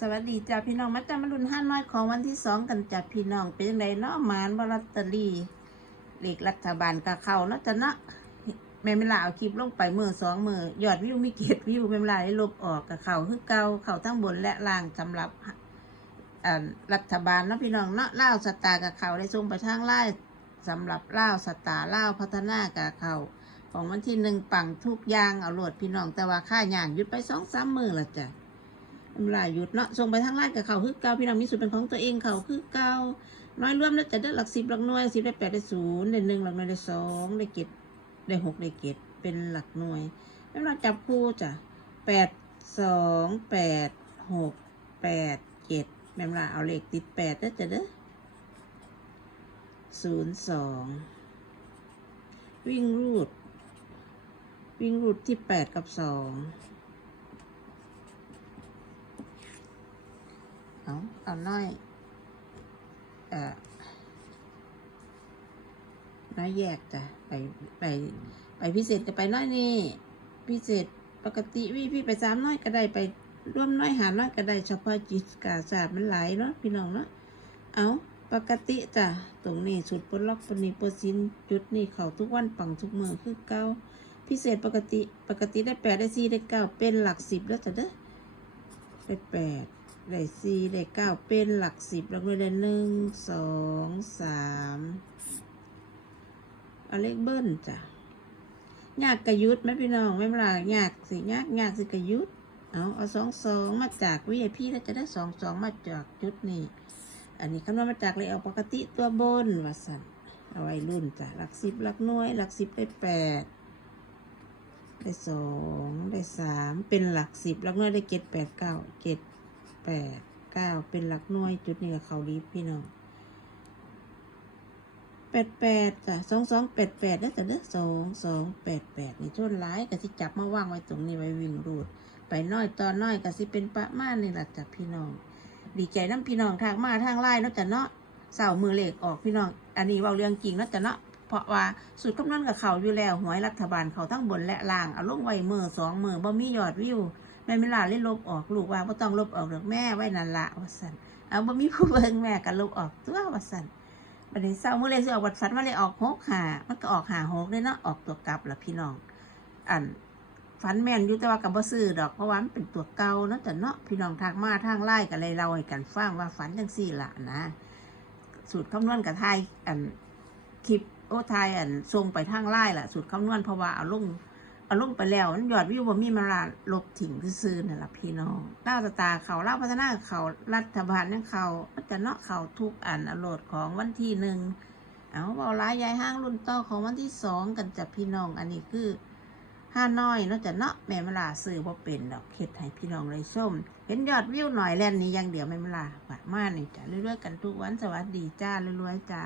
สวัสดีจ้าพี่น้องมาจ้ามารุนห้าน้อยของวันที่สองกันจ้าพี่น้องเป็นยังไงเนาะมานบลอตเตอรี่เลขรัฐบาลกับเขาเนาะจ้ะเนาะแม่เวลาเอาคลิปลงไปมือสองมือยอดวิวมีเกตวิวแม่เวลาได้ลบออกกับเขาคือเกาเขาทั้งบนและล่างสำหรับอ่ารัฐบาลเนาะพี่น้องเนาะเล่าสตาร์กับเขาได้ส่งไปทางไล่สำหรับเล่าสตาร์เล่าพัฒนากับเขาของวันที่หนึ่งปังทุกอย่างเอาโหลดพี่น้องแต่ว่าค่าย่างหยุดไปสองสามมือละจ้ะ ทำลายหยุดเนาะส่งไปทางไลน์กับเขาคือเก้าพี่น้องมีสูตรเป็นของตัวเองเขาคือเก้าน้อยรวมแล้วจะได้หลักสิบหลักหน่วยสิบได้แปดได้ศูนย์ได้หนึ่งหลักหน่วยได้สองได้เจ็ดได้หกได้เจ็ดเป็นหลักหน่วยแล้วเราจับคู่จ้ะแปดสองแปดหกแปดเจ็ดแม่มลาเอาเลขติดแปดได้จะเด้อศูนย์สองวิ่งรูด วิ่งรูดที่แปดกับสอง เอาเอาน้อยเอ่อน้อยแยกจ้ะไปไปไปพิเศษจะไปน้อยนี่พิเศษปกติวิพี่ไปสามน้อยก็ได้ไปร่วมน้อยหาน้อยก็ได้เฉพาะจิตกาศาสตร์มันหลายเนาะพี่น้องเนาะเอาปกติจ้ะตรงนี้สุดปลล็อกปนีปซินจุดนี่เขาทุกวันปังทุกเมืองคือเก้าพิเศษปกติปกติได้แปดได้สี่ได้เก้าเป็นหลักสิบแล้วจ้ะเด้อได้แปด ได้สี่ได้เก้าเป็นหลักสิบแล้วก็ได้หนึ่งสองสามเอาเลขเบิ้ลจ้ะยากกระยุดไหมพี่น้องไม่เป็นไรยากสิยากยากสิกระยุดเอาเอาสองสองมาจากวีไอพีแล้วจะได้สองสองมาจากจุดนี้ อันนี้คำนวณมาจากเลยเอาปกติตัวบนว่าสันเอาไว้รุ่นจ้ะหลักสิบหลักหน่วยหลักสิบได้แปดได้สองได้สามเป็นหลักสิบหลักหน่วยได้เจ็ดแปดเก้าเจ็ด แปดเก้าเป็นหลักหน่วยจุดนี้กับเขาดีพี่น้องแปดแปดจ้ะสองสองแปดแปดแล้วแต่เด้อสองสองแปดแปดนี่ชนร้ายก็สิจับมาว่างไว้ตรงนี้ไว้วิ่งรูด ไปน้อยตอนน้อยก็สิเป็นประมาณนี่แหละจ้ะพี่น้อง ดีใจน้ำพี่น้องทางมาทางไล่เนาะจ้ะเนาะเสามือเหล็กออกพี่น้อง อันนี้เว่าเรื่องจริงเนาะจ้ะเนาะเพราะว่าสูตรคำนวณกับเขาอยู่แล้วหวยรัฐบาลเขาทั้งบนและล่างเอาลงไว้มือสองมือบ่มียอดวิว แม่เวลาเล่นลบออกลูกว่าบ่ต้องลบออกหรอกแม่ไว้นั่นละว่าสั่นเอาบ่มีผู้เบิ่งแม่ก็ลบออกตัวว่าสั่นบัดนี้เศร้าเมื้อเลยสิออกวัดฝันว่าเลยออกหกหามันก็ออกหาหกเลยเนาะออกตัวกลับล่ะพี่น้อง อันฝันแม่นอยู่แต่ว่าก็บ่ซื้อดอกเพราะว่ามันเป็นตัวเก่าเนาะแต่เนาะพี่น้องทางมาทางไล่ก็เลยเล่าให้กันฟังว่าฝันจังซี่ละนะ สูตรคำนวณกับไทยอันคลิปโอ้ไทยอันส่งไปทางไล่ล่ะสูตรคำนวณเพราะว่าเอาลง เอาลงไปแล้วมันยอดวิวบ่มีมาลาลบถิ่งซื่อนั่นล่ะพี่น้องเล่าตาเขาเล่าพัฒนาเขารัฐบาลนั่นเขาจะเนาะเขาทุกอันอโหลดของวันที่หนึ่งเอาเบาร้ายยายห้างรุ่นต่อของวันที่สองกันจับพี่น้องอันนี้คือห้าน้อยเนาะจะเนาะแม่เวลาซื้อบ่เป็นดอกเฮ็ดให้พี่น้องเลยส้ม เห็นยอดวิวหน่อยแล่นนี้ยังเดี๋ยวแม่เวลาว่ามานี่จ้ะเรื่อยๆกันทุกวันสวัสดีจ้ารวยๆจ้า